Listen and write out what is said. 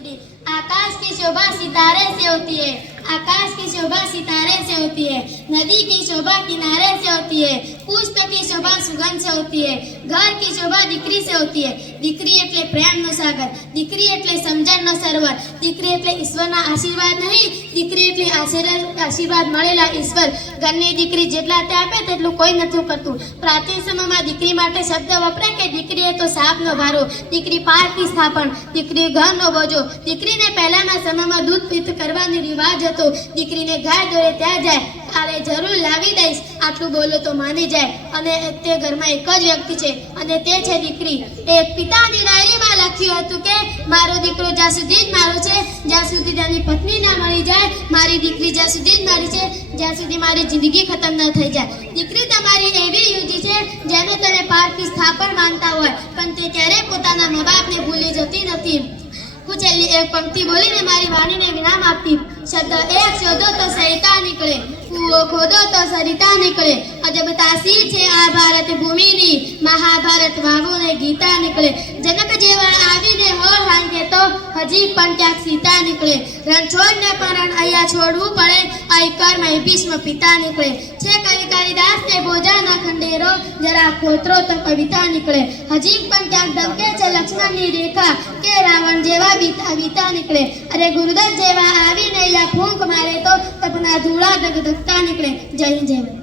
जुड़ी आकाश की शोभा सितारे से होती है आकाश की शोभा सितारे से होती है नदी की शोभा किनारे से होती है पुष्प की शोभा सुगंध से होती है घर की शोभा દીકરી से होती है દીકરી એટલે પ્રેમનો સાગર દીકરી એટલે સમજણનો સરોવર દીકરી એટલે ઈશ્વરના આશીર્વાદ નહીં દીકરી એટલે આશીર્વાદ મળેલા ઈશ્વર ઘરની દીકરી જેટલા તે આપે તેટલું કોઈ નથી કરતું. પ્રાચીન સમયમાં દીકરી માટે શબ્દ વપરાય કે દીકરી એ તો સાપનો ભારો, દીકરી પાર્કની સ્થાપન દીકરી ઘરનો બોજો. દીકરીને પહેલાના સમયમાં દૂધ પીત કરવાની રિવાજ હતો. દીકરીને ગાય દોરે ત્યાં જાય કાલે જરૂર લાવી દઈશ. આટલું બોલો તો માની જાય. અને તે ઘરમાં એક જ વ્યક્તિ છે અને તે છે દીકરી. એ પિતાની ડાયરીમાં લખ્યું હતું કે, મારો દીકરો જ્યાં સુધી જ મારો છે, જ્યાં સુધી તેની પત્ની ના મળી જાય મારી દીકરી જ્યાં સુધી મારી છે, જ્યાં સુધી મારી જિંદગી ખતમ ન થઈ જાય. દીકરી તમારી એવી યુવતી છે, જેને તમે પારકી સ્થાપન માનતા હોય, પણ તે ક્યારેય પોતાના મા બાપને ભૂલી જતી નથી. હું એક પંક્તિ બોલીને મારી વાણીને વિરામ આપતી શબ્દ એક, શોધો તો સરિતા નીકળે. કૂવો ખોદો તો સરિતા નીકળે. અજબ તાસી છે આ ભારત ભૂમિની. મહાભારત વાવો ને ગીતા નીકળે. જનક જેવા આવીને હો હાંગે તો હજી પણ ક્યાંક સીતા નીકળે. રણછોડને પણ અહીંયા છોડવું પડે. અહીં કર્મ ભીષ્મ પિતા નીકળે. છે કવિ કાલિદાસ તે ભોજાના ખંડેરો. જરા ખોતરો તો કવિતા નીકળે. હજી પણ ક્યાંક ધમકે છે લક્ષ્મણની રેખા કે રાવણ જેવા બીતા બીતા નીકળે. અરે ગુરુદત્ત જેવા આવીને અહીંયા ફૂંક મારે તો તપના ધૂળા ધગધગતા નીકળે. જય જય.